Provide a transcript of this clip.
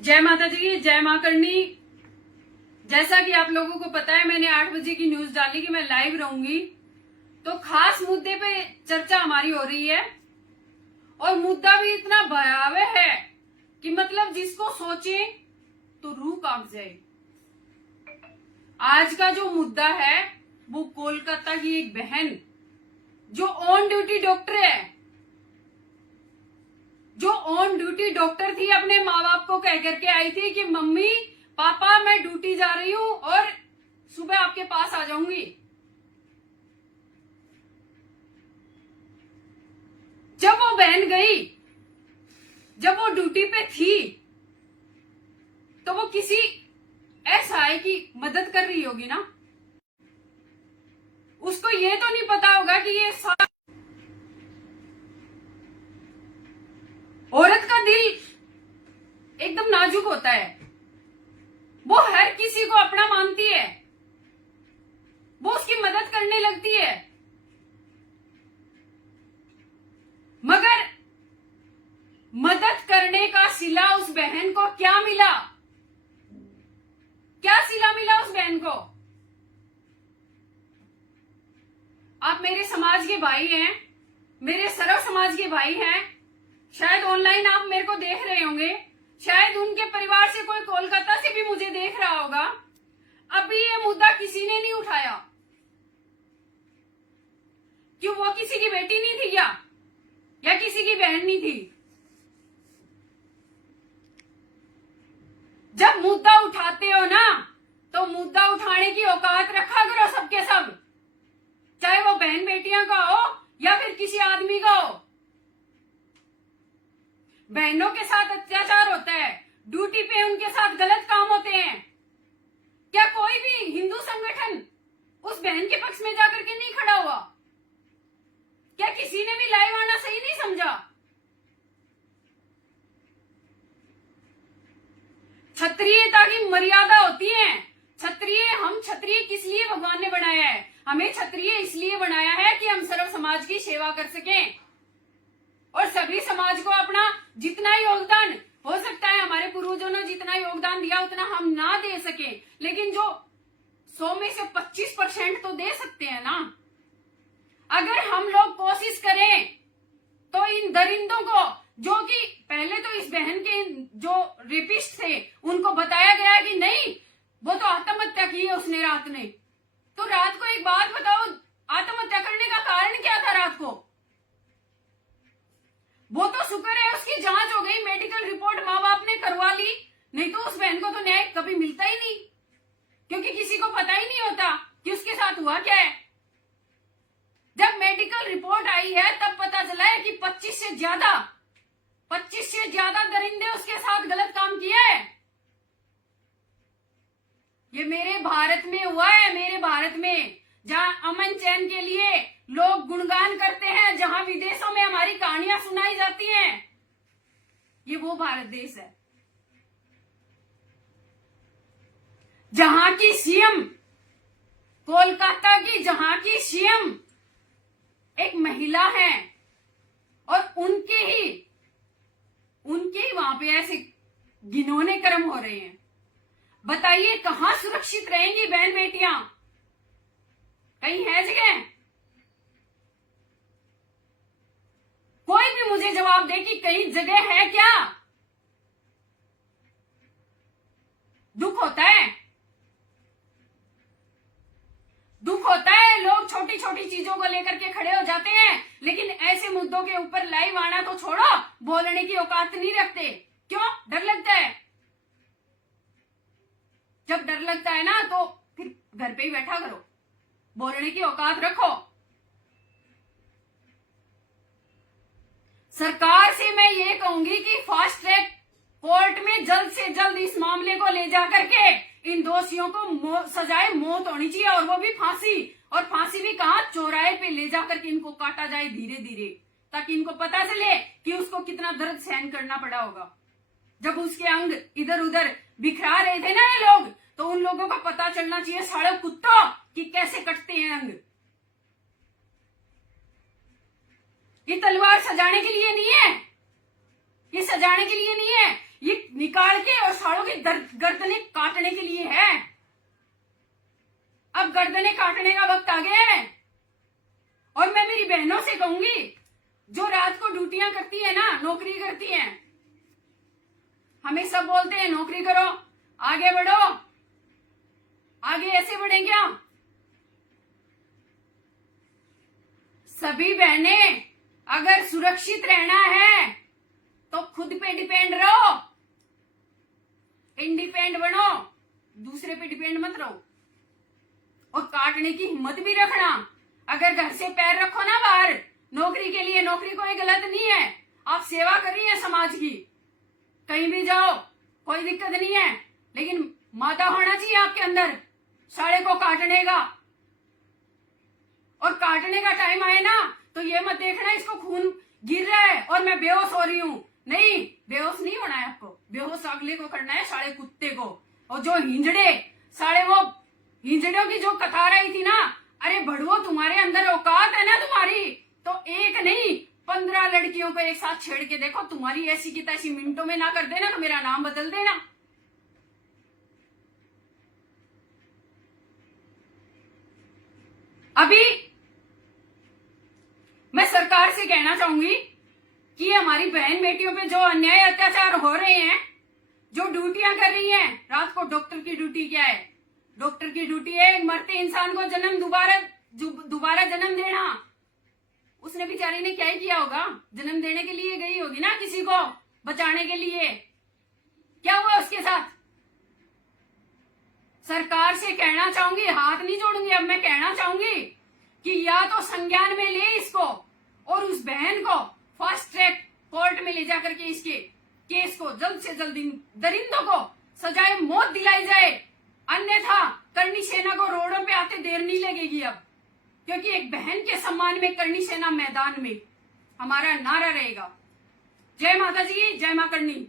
जय माता जी, जय मां करनी। जैसा कि आप लोगों को पता है, मैंने 8 बजे की न्यूज डाली कि मैं लाइव रहूंगी, तो खास मुद्दे पे चर्चा हमारी हो रही है और मुद्दा भी इतना भयावह है कि मतलब जिसको सोचे तो रूह कांप जाए। आज का जो मुद्दा है वो कोलकाता की एक बहन जो ऑन ड्यूटी डॉक्टर है, जो ऑन ड्यूटी डॉक्टर थी, अपने माँ बाप को कह करके आई थी कि मम्मी पापा मैं ड्यूटी जा रही हूं और सुबह आपके पास आ जाऊंगी। जब वो बहन गई, जब वो ड्यूटी पे थी, तो वो किसी एसआई की मदद कर रही होगी ना। उसको ये तो नहीं पता होगा कि ये औरत का दिल एकदम नाजुक होता है, वो हर किसी को अपना मानती है, वो उसकी मदद करने लगती है। मगर मदद करने का सिला उस बहन को क्या मिला? क्या सिला मिला उस बहन को? आप मेरे समाज के भाई हैं, मेरे सर्व समाज के भाई हैं, शायद ऑनलाइन आप मेरे को देख रहे होंगे, शायद उनके परिवार से कोई कोलकाता से भी मुझे देख रहा होगा। अभी ये मुद्दा किसी ने नहीं उठाया। क्यों? वो किसी की बेटी नहीं थी क्या? या किसी की बहन नहीं थी? जब मुद्दा उठाते हो ना, तो मुद्दा उठाने की औकात रखा करो सबके सब, चाहे वो बहन बेटियां का हो या फिर किसी आदमी का हो। बहनों के साथ अत्याचार होता है, ड्यूटी पे उनके साथ गलत काम होते हैं। क्या कोई भी हिंदू संगठन उस बहन के पक्ष में जाकर के नहीं खड़ा हुआ? क्या किसी ने भी लाइव आना सही नहीं समझा? क्षत्रियता की मर्यादा होती है। क्षत्रिय, हम क्षत्रिय किस लिए भगवान ने बनाया है? हमें क्षत्रिय इसलिए बनाया है कि हम सर्व समाज की सेवा कर सकें और सभी समाज को अपना जितना योगदान हो सकता है, हमारे पूर्वजों ने जितना योगदान दिया उतना हम ना दे सके, लेकिन जो 100 में से 25% तो दे सकते हैं ना। अगर हम लोग कोशिश करें तो इन दरिंदों को, जो कि पहले तो इस बहन के जो रेपिस्ट थे उनको बताया गया कि नहीं वो तो आत्महत्या की है उसने रात में, तो रात को एक बात बताओ, आत्महत्या करने का कारण क्या था रात को? वो तो शुक्र है उसकी जांच हो गई, मेडिकल रिपोर्ट माँ बाप ने करवा ली, नहीं तो उस बहन को तो न्याय कभी मिलता ही नहीं, क्योंकि किसी को पता ही नहीं होता कि उसके साथ हुआ क्या है। जब मेडिकल रिपोर्ट आई है तब पता चला है कि 25 से ज्यादा दरिंदे उसके साथ गलत काम किए हैं। ये मेरे भारत में हुआ है, मेरे भारत में, जहां अमन चैन के लिए लोग गुणगान करते हैं, जहां विदेशों में हमारी कहानियां सुनाई जाती हैं। ये वो भारत देश है जहां की सीएम, कोलकाता की जहां की सीएम एक महिला है और उनके ही वहां पे ऐसे घिनौने कर्म हो रहे हैं। बताइए कहां सुरक्षित रहेंगी बहन बेटियां? कहीं है जगह? कोई भी मुझे जवाब दे कि कहीं जगह है क्या? दुख होता है, दुख होता है, लोग छोटी छोटी चीजों को लेकर के खड़े हो जाते हैं, लेकिन ऐसे मुद्दों के ऊपर लाइव आना तो छोड़ो, बोलने की औकात नहीं रखते। क्यों? डर लगता है। जब डर लगता है ना तो फिर घर पे ही बैठा करो, बोलने की औकात रखो। सरकार से मैं ये कहूंगी कि फास्ट ट्रैक कोर्ट में जल्द से जल्द इस मामले को ले जाकर के इन दोषियों को सजाए मौत होनी चाहिए, और वो भी फांसी। और फांसी भी कहां? चौराहे पे ले जाकर के इनको काटा जाए धीरे धीरे, ताकि इनको पता चले कि उसको कितना दर्द सहन करना पड़ा होगा। जब उसके अंग इधर उधर बिखरा रहे थे ना ये लोग, तो उन लोगों को पता चलना चाहिए, साढ़े कुत्तों, कि कैसे कटते हैं अंग। ये तलवार सजाने के लिए नहीं है, ये सजाने के लिए नहीं है, ये निकाल के और सालों की गर्दनें काटने के लिए है। अब गर्दनें काटने का वक्त आ गया है। और मैं मेरी बहनों से कहूंगी जो रात को ड्यूटियां करती है ना, नौकरी करती हैं, हमें सब बोलते हैं नौकरी करो, आगे बढ़ो, आगे ऐसे बढ़े क्या? सभी बहनें अगर सुरक्षित रहना है तो खुद पे डिपेंड रहो, इंडिपेंडेंट बनो, दूसरे पे डिपेंड मत रहो। और काटने की हिम्मत भी रखना। अगर घर से पैर रखो ना बाहर नौकरी के लिए, नौकरी कोई गलत नहीं है, आप सेवा कर रही है समाज की, कहीं भी जाओ कोई दिक्कत नहीं है, लेकिन माता होना चाहिए आपके अंदर साड़े को काटने का। और काटने का टाइम आए ना तो ये मत देखना इसको खून गिर रहा है और मैं बेहोश हो रही हूं। नहीं, बेहोश नहीं होना है आपको, बेहोश अगले को करना है, साले कुत्ते को। और जो हिंजड़े साले, वो हिंजड़ों की जो कतार आई थी ना, अरे भड़वो तुम्हारे अंदर औकात है ना तुम्हारी, तो एक नहीं 15 लड़कियों को एक साथ छेड़ के देखो, तुम्हारी ऐसी की तैसी मिनटों में ना कर देना तो मेरा नाम बदल देना। अभी मैं सरकार से कहना चाहूंगी कि हमारी बहन बेटियों पे जो अन्याय अत्याचार हो रहे हैं, जो ड्यूटियां कर रही हैं, रात को डॉक्टर की ड्यूटी क्या है? डॉक्टर की ड्यूटी है एक मरते इंसान को दोबारा जन्म देना। उसने बेचारी ने क्या ही किया होगा? जन्म देने के लिए गई होगी ना, किसी को बचाने के लिए। क्या हुआ उसके साथ? सरकार से कहना चाहूंगी, हाथ नहीं जोड़ूंगी, अब मैं कहना चाहूंगी कि या तो संज्ञान में ले इसको और उस बहन को फास्ट ट्रैक कोर्ट में ले जाकर के इसके केस को जल्द से जल्द दरिंदों को सजाए मौत दिलाई जाए, अन्यथा करनी सेना को रोडों पे आते देर नहीं लगेगी अब, क्योंकि एक बहन के सम्मान में करनी सेना मैदान में हमारा नारा रहेगा। जय माता जी, जय मां करनी।